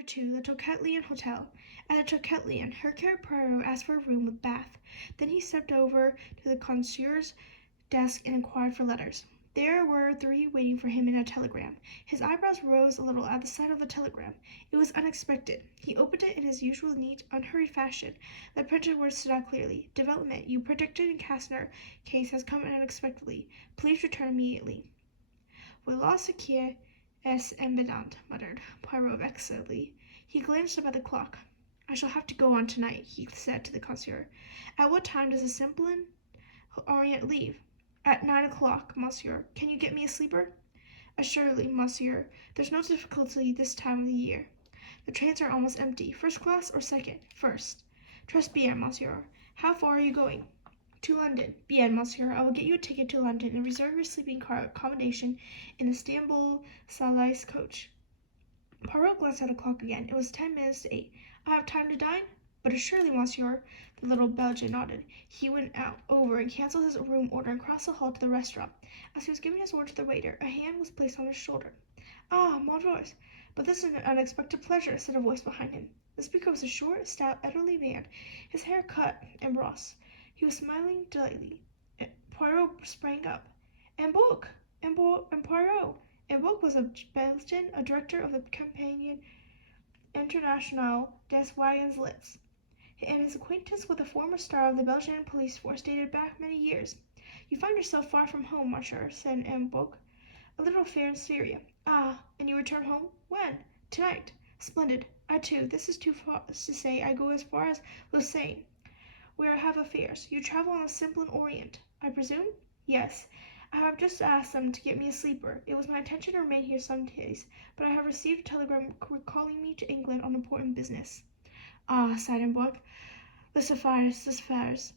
Chapter 2 The Tocatlian Hotel. At the Tocatlian, Hercule Poirot asked for a room with bath. Then he stepped over to the concierge's desk and inquired for letters. There were 3 waiting for him in a telegram. His eyebrows rose a little at the sight of the telegram. It was unexpected. He opened it in his usual neat, unhurried fashion. The printed words stood out clearly. Development you predicted in Kastner case has come unexpectedly. Please return immediately. Voilà ce qui est embêtant, muttered Poirot vexedly. He glanced up at the clock. I shall have to go on tonight, he said to the concierge. At what time does the Simplon Orient leave? At 9 o'clock, monsieur. Can you get me a sleeper? Assuredly, monsieur. There's no difficulty this time of the year. The trains are almost empty. First class or second? First. Trust bien, monsieur. How far are you going? To London. Bien, monsieur. I will get you a ticket to London and reserve your sleeping car accommodation in the Istanbul Salise coach. Poirot glanced at the clock again. It was 10 minutes to 8. I have time to dine? But assuredly, monsieur. The little Belgian nodded. He went over and cancelled his room order and crossed the hall to the restaurant. As he was giving his order to the waiter, a hand was placed on his shoulder. Ah, mon voice! But this is an unexpected pleasure, said a voice behind him. The speaker was a short, stout, elderly man, his hair cut and brossed. He was smiling delightedly. Poirot sprang up. And Poirot! And was a Belgian, a director of the Compagnie Internationale des Wagons Lits, and his acquaintance with the former star of the Belgian police force dated back many years. You find yourself far from home, monsieur, said Book. A little affair in Syria. Ah, and you return home? When? Tonight. Splendid. I too. This is too far to say. I go as far as Lausanne, where I have affairs. You travel on the Simplon Orient, I presume? Yes. I have just asked them to get me a sleeper. It was my intention to remain here some days, but I have received a telegram recalling me to England on important business. Ah, sighed Book. This affairs.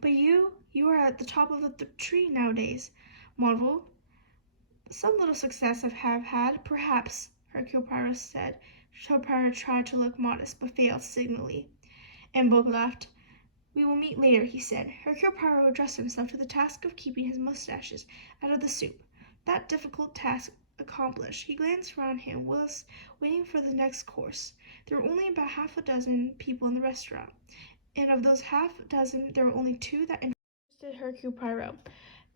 But you are at the top of the tree nowadays, Marvel. Some little success I have had, perhaps, Hercule Poirot said. Poirot tried to look modest, but failed signally. And Book laughed. We will meet later, he said. Hercule Poirot addressed himself to the task of keeping his mustaches out of the soup. That difficult task accomplished, he glanced round him whilst waiting for the next course. There were only about half a dozen people in the restaurant, and of those half dozen there were only 2 that interested Hercule Poirot.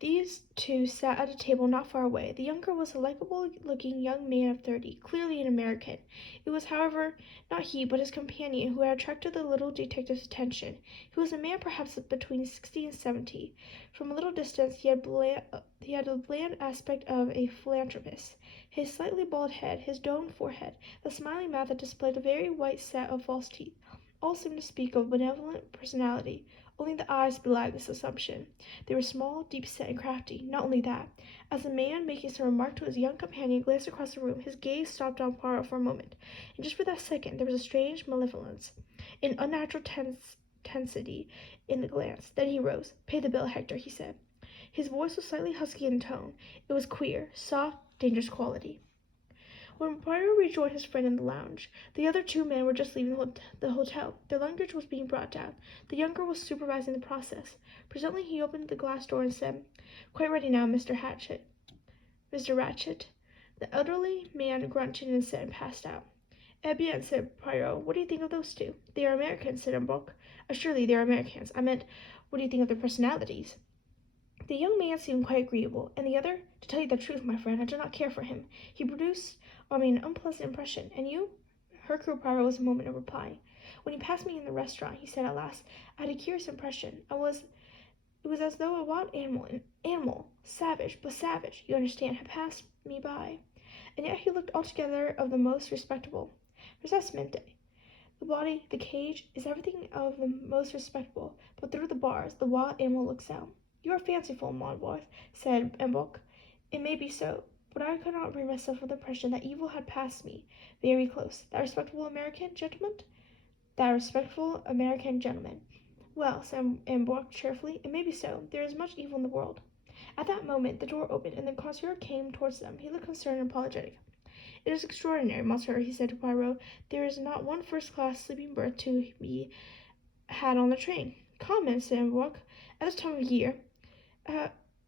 These 2 sat at a table not far away. The younger was a likable-looking young man of 30, clearly an American. It was, however, not he but his companion who had attracted the little detective's attention. He was a man perhaps between 60 and 70. From a little distance he had the bland aspect of a philanthropist. His slightly bald head, his domed forehead, the smiling mouth that displayed a very white set of false teeth, all seemed to speak of benevolent personality. Only the eyes belied this assumption. They were small, deep-set, and crafty. Not only that. As the man, making some remark to his young companion, glanced across the room, his gaze stopped on Poirot for a moment, and just for that second there was a strange malevolence, an unnatural tensity in the glance. Then he rose. Pay the bill, Hector, he said. His voice was slightly husky in tone. It was queer, soft, dangerous quality. When Poirot rejoined his friend in the lounge, the other 2 men were just leaving the hotel. Their luggage was being brought down. The younger was supervising the process. Presently he opened the glass door and said, Quite ready now, Mr. Ratchet. The elderly man grunted and said and passed out. Eh bien, said Poirot. What do you think of those 2? They are Americans, said Book. Assuredly they are Americans. I meant, what do you think of their personalities? The young man seemed quite agreeable, and the other, to tell you the truth, my friend, I do not care for him. He produced on me an unpleasant impression. And you? Hercule Poirot was a moment of replying. When he passed me in the restaurant, he said at last, I had a curious impression. It was as though a wild animal, savage, you understand, had passed me by. And yet he looked altogether of the most respectable. Precisamente. The body, the cage, is everything of the most respectable, but through the bars the wild animal looks out. You are fanciful, mon boy, said Book. It may be so, but I could not rid myself of the impression that evil had passed me very close. That respectable American gentleman. Well, said Book cheerfully, it may be so. There is much evil in the world. At that moment the door opened, and the concierge came towards them. He looked concerned and apologetic. It is extraordinary, monsieur, he said to Poirot. There is not one first-class sleeping berth to be had on the train. Comment, said Book. At this time of year,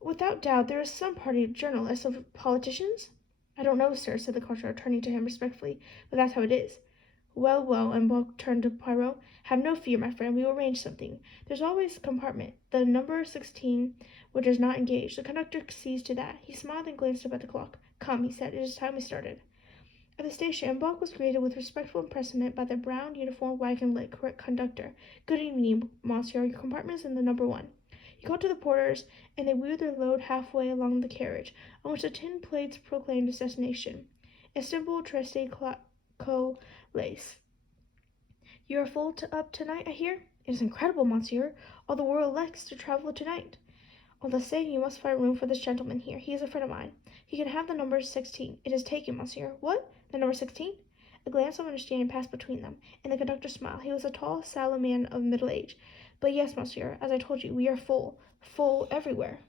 without doubt there is some party of journalists, of politicians? I don't know, sir, said the conjurer, turning to him respectfully, but that's how it is. Well, well, and Bock turned to Poirot. Have no fear, my friend, we will arrange something. There's always a compartment, the number 16, which is not engaged. The conductor sees to that. He smiled and glanced up at the clock. Come, he said, it is time we started. At the station, Bock was greeted with respectful empressement by the brown uniformed wagon-lit conductor. Good evening, monsieur. Your compartment is in the number 1. He called to the porters, and they wheeled their load halfway along the carriage, on which the tin plates proclaimed its destination. Istanbul, Trieste, Lace. You are full up tonight, I hear? It is incredible, monsieur. All the world elects to travel tonight. All the same, you must find room for this gentleman here. He is a friend of mine. He can have the number 16. It is taken, monsieur. What? The number 16? A glance of understanding passed between them, and the conductor smiled. He was a tall, sallow man of middle age. But yes, monsieur, as I told you, we are full everywhere.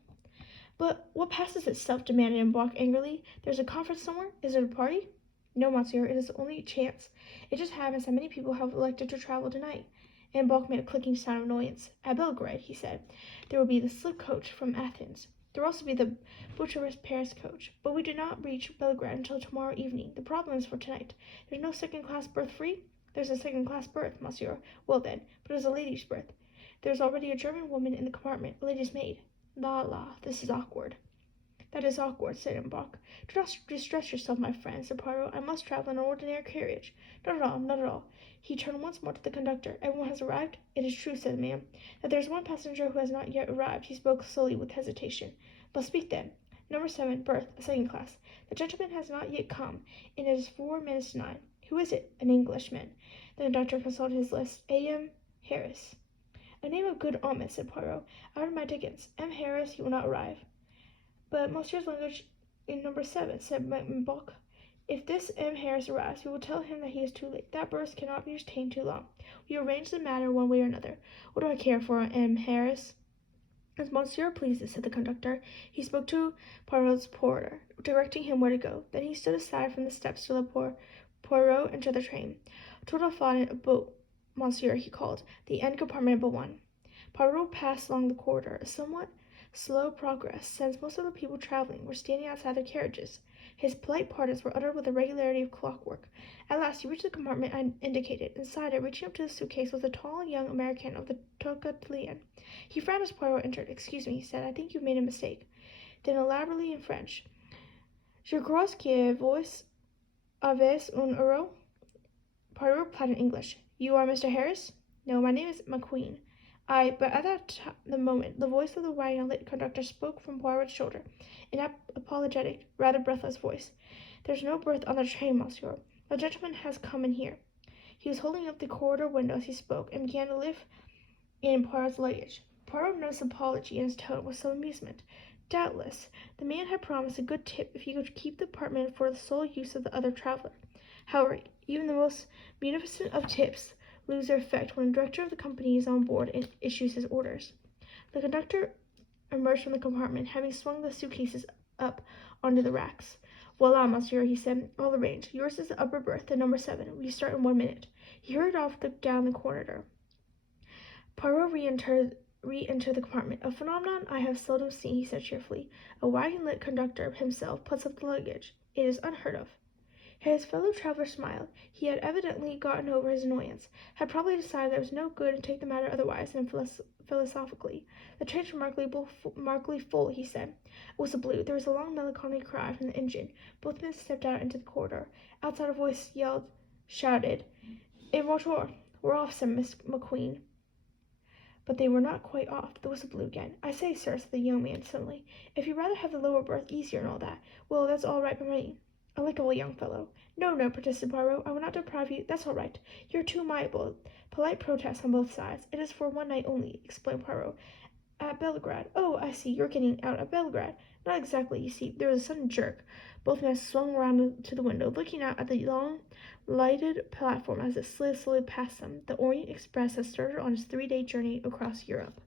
But what passes itself? Demanded Mbok angrily. There's a conference somewhere? Is it a party? No, monsieur, it is only a chance. It just happens that many people have elected to travel tonight. And Mbok made a clicking sound of annoyance. At Belgrade, he said, there will be the slip coach from Athens. There will also be the Bucharest Paris coach. But we do not reach Belgrade until tomorrow evening. The problem is for tonight. There's no second-class berth free? There's a second-class berth, monsieur. Well then, but it is a lady's berth. There's already a German woman in the compartment, a lady's maid. La, this is awkward. That is awkward, said Mbok. Do not distress yourself, my friend, said Poirot. I must travel in an ordinary carriage. Not at all, not at all. He turned once more to the conductor. Everyone has arrived? It is true, said the man, that there is one passenger who has not yet arrived. He spoke slowly with hesitation. But speak then. Number 7, berth, a second class. The gentleman has not yet come, and it is 4 minutes to 9. Who is it? An Englishman. The conductor consulted his list. A.M. Harris. A name of good omen, said Poirot. Out of my Dickens. M. Harris, he will not arrive. But monsieur's luggage in number 7, said Mbok. If this M. Harris arrives, we will tell him that he is too late. That berth cannot be retained too long. We arrange the matter one way or another. What do I care for M. Harris? As monsieur pleases, said the conductor. He spoke to Poirot's porter, directing him where to go. Then he stood aside from the steps to let Poirot enter the train. Tout à fait, boat, monsieur, he called. The end compartment but 1. Poirot passed along the corridor, a somewhat slow progress, since most of the people traveling were standing outside their carriages. His polite pardons were uttered with the regularity of clockwork. At last he reached the compartment indicated. Inside it, reaching up to the suitcase, was a tall young American of the Tocatlian. He frowned as Poirot entered. Excuse me, he said. I think you've made a mistake. Then elaborately in French. Je crois que vous avez un euro? Poirot replied in English. You are Mr. Harris? No, my name is McQueen. But at the moment, the voice of the wagon-lit conductor spoke from Poirot's shoulder, in an apologetic, rather breathless voice. There's no berth on the train, monsieur. A gentleman has come in here. He was holding up the corridor window as he spoke, and began to lift in Poirot's luggage. Poirot noticed apology in his tone with some amusement. Doubtless, the man had promised a good tip if he could keep the apartment for the sole use of the other traveler. However, even the most munificent of tips lose their effect when the director of the company is on board and issues his orders. The conductor emerged from the compartment, having swung the suitcases up onto the racks. Voila, monsieur, he said. All arranged. Yours is the upper berth, the number 7. We start in 1 minute. He hurried off down the corridor. Poirot re-entered the compartment. A phenomenon I have seldom seen, he said cheerfully. A wagon-lit conductor himself puts up the luggage. It is unheard of. His fellow traveler smiled. He had evidently gotten over his annoyance, had probably decided there was no good to take the matter otherwise than philosophically. The train's remarkably full, he said. It was a blue. There was a long melancholy cry from the engine. Both men stepped out into the corridor. Outside a voice shouted, "En voiture! We're off," said Miss McQueen. But they were not quite off. The whistle blew again. "I say, sir," said the young man suddenly, "if you'd rather have the lower berth easier and all that, well, that's all right by me. A likable young fellow." No, protested Poirot. "I will not deprive you. That's all right. You're too amiable." Polite protests on both sides. "It is for 1 night only," explained Poirot. "At Belgrade." "Oh, I see. You're getting out at Belgrade." "Not exactly. You see, there was a sudden jerk." Both men swung round to the window, looking out at the long, lighted platform as it slid slowly past them. The Orient Express had started on its 3-day journey across Europe.